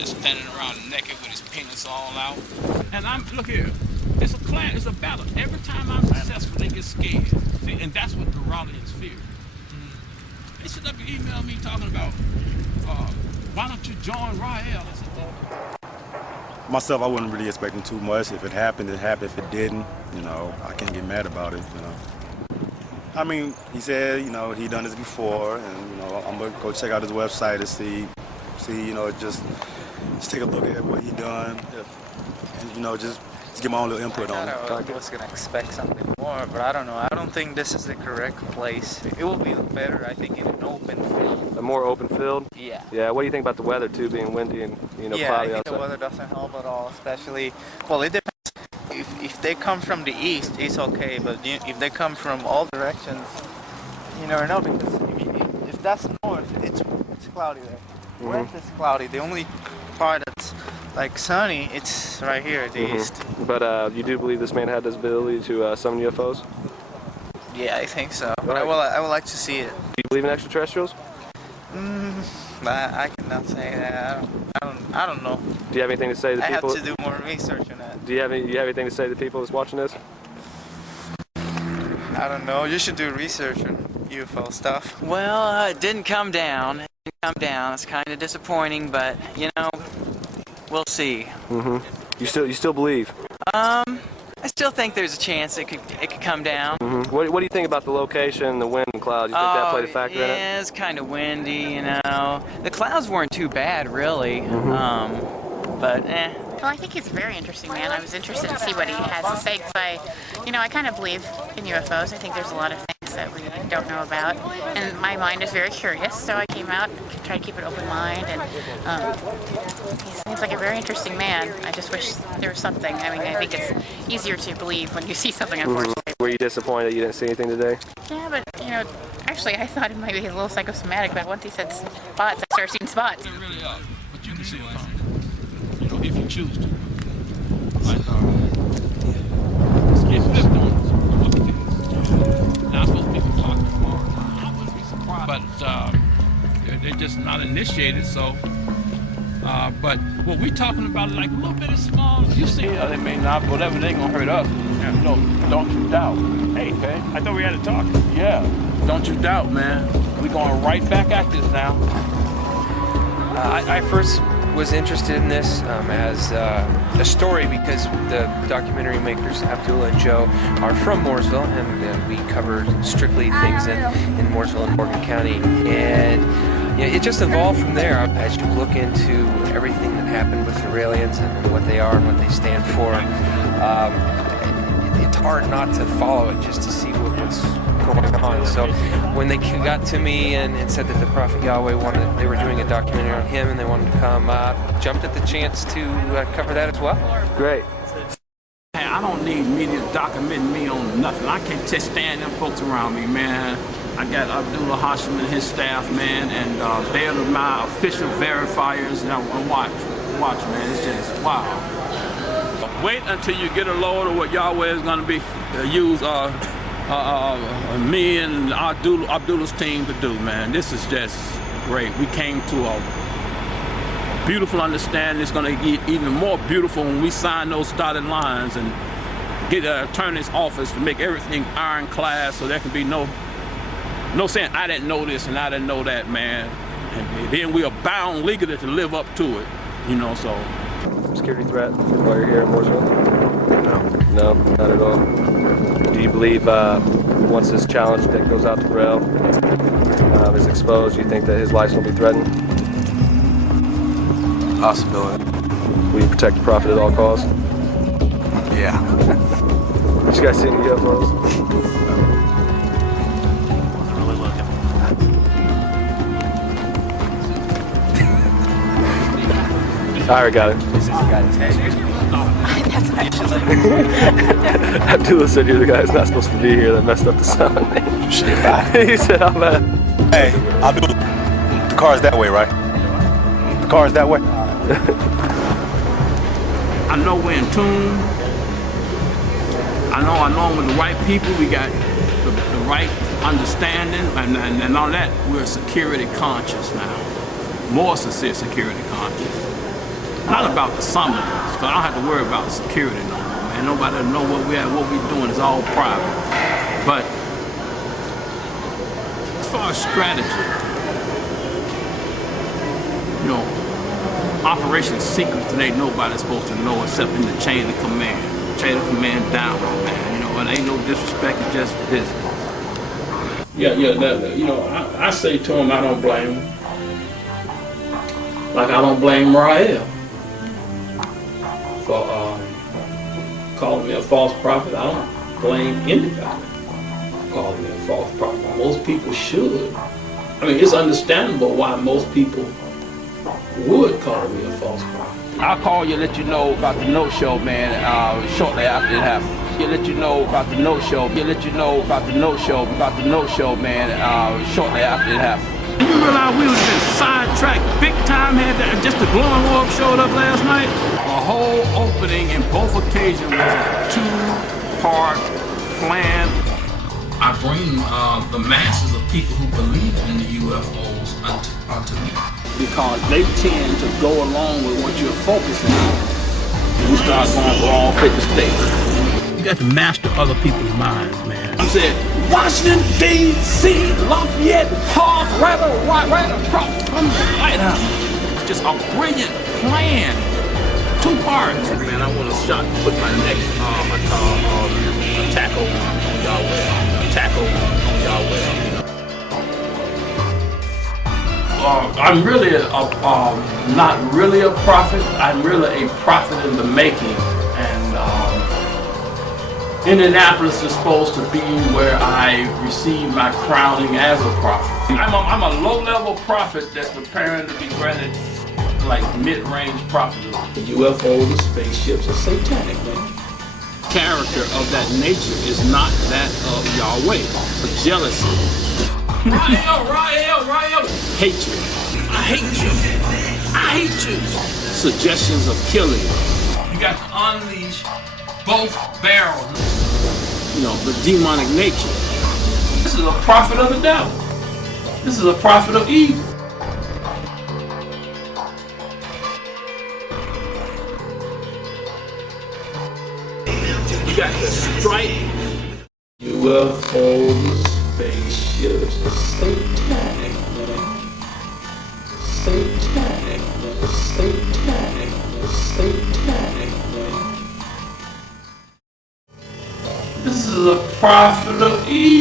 just standing around naked with his penis all out. And look here, it's a battle. Every time I'm successful, they get scared. See, and that's what the Raleighians fear. They sit up and email me talking about, why don't you join Rael? I said, myself, I wasn't really expecting too much. If it happened, it happened. If it didn't, you know, I can't get mad about it, you know. I mean, he said, you know, he done this before, and, you know, I'm going to go check out his website to see, you know, just take a look at what he done, and, you know, just get my own little input on it. I was going to expect something more, but I don't know. I don't think this is the correct place. It will be better, I think, in an open field. A more open field? Yeah. Yeah, what do you think about the weather, too, being windy and, you know, cloudy outside? Yeah, I think the weather doesn't help at all, especially, well, it depends. If they come from the east, it's okay, but if they come from all directions, you never know, because if that's north, it's cloudy there. West is cloudy. The only part that's like sunny, it's right here at the east. But you do believe this man had this ability to summon UFOs? Yeah, I think so. But I would like to see it. Do you believe in extraterrestrials? I cannot say that. I don't know. Do you have anything to say to people? I have to do more research on that. Do you have anything to say to people that's watching this? I don't know. You should do research on UFO stuff. Well, it didn't come down. It's kind of disappointing, but you know, we'll see. You still believe? I still think there's a chance it could come down. What do you think about the location, the wind and clouds? You think that played a factor in it? Yeah, it's kind of windy, you know. The clouds weren't too bad, really. But Well, I think he's a very interesting man. I was interested to see what he has to say because I kind of believe in UFOs. I think there's a lot of things that we don't know about, and my mind is very curious. So I came out and tried to keep an open mind, and he seems like a very interesting man. I just wish there was something. I mean, I think it's easier to believe when you see something, unfortunately. Were you disappointed you didn't see anything today? Yeah, but actually, I thought it might be a little psychosomatic, but once he said spots, I started seeing spots. It really are, but you can see it coming. You know, if you choose to. Like, get flipped on us. Look at this. Now, I'm supposed to be talking tomorrow. I wouldn't be surprised. But they're just not initiated, so. But what we're talking about, like a little bit of small, you see. Yeah, they may not, but whatever, they gonna hurt us. Yeah. No, don't you doubt. Hey, okay? I thought we had to talk. Yeah, don't you doubt, man. We going right back at this now. I first was interested in this as a story because the documentary makers Abdullah and Joe are from Mooresville, and we covered strictly things in Mooresville and Morgan County, and it just evolved from there. As you look into everything that happened with the aliens and what they are and what they stand for, it's hard not to follow it just to see what's going on. So when they got to me and said that the Prophet Yahweh they were doing a documentary on him and they wanted to come, jumped at the chance to cover that as well. Great. Hey, I don't need media documenting me on nothing. I can't just stand them folks around me, man. I got Abdullah Hashim and his staff, man, and they're my official verifiers. Now, watch, man. It's just wow. Wait until you get a load of what Yahweh is going to be use me and Abdullah's team to do, man. This is just great. We came to a beautiful understanding. It's going to get even more beautiful when we sign those dotted lines and get an attorney's office to make everything ironclad, so there can be no saying I didn't know this and I didn't know that, man. And then we are bound legally to live up to it, so. Security threat while you're here in Mooresville? No, not at all. Do you believe once this challenge that goes out to Rail is exposed, you think that his life will be threatened? Possibility. Will you protect the Prophet at all costs? Yeah. Did you guys see any UFOs? I already got it. This is the guy that's That's actually. Abdullah said you're the guy that's not supposed to be here that messed up the sound. Shit, bye. He said, I'm bad. Hey, Abdullah, the car's that way, right? The car's that way? I know we're in tune. I know I'm with the right people. We got the right understanding, and all that. We're security conscious now. More sincere security conscious. Not about the summons, because I don't have to worry about security no more, man. Nobody will know what we're doing. It's all private. But as far as strategy, you know, operation secrets that ain't nobody supposed to know except in the chain of command. Chain of command down, man. You know, and ain't no disrespect, it's just business. Yeah, you know, I say to him, I don't blame him. Like I don't blame Rael for calling me a false prophet. I don't blame anybody for calling me a false prophet. Most people should. I mean, it's understandable why most people would call me a false prophet. I'll call you, let you know about the no-show, man, shortly after it happens. Let you know about the no-show. Let you know about the no-show, man, shortly after it happens. You realize we was been sidetracked big time, had that, just the glowing orb showed up last night? The whole opening in both occasions was a two-part plan. I bring the masses of people who believe in the UFOs unto me. Because they tend to go along with what you're focusing on. And we start going wrong with the state. You got to master other people's minds, man. I said, Washington, D.C., Lafayette, Park, right across from the White House. It's just a brilliant plan. Two parts. Man, I want a shot to put my next, tackle on y'all well. Tackle on y'all well. I'm really not really a prophet. I'm really a prophet in the making. And Indianapolis is supposed to be where I receive my crowning as a prophet. I'm a low-level prophet that's preparing to be granted like mid-range prophet. The UFOs and spaceships are satanic, man. Character of that nature is not that of Yahweh. But jealousy. Rael. Hatred. I hate you. I hate you. Suggestions of killing. You got to unleash both barrels. You know, the demonic nature. This is a prophet of the devil. This is a prophet of evil. You got to strike. UFOs, spaceships, satanic, man. Satanic, man. This is a prophet of evil.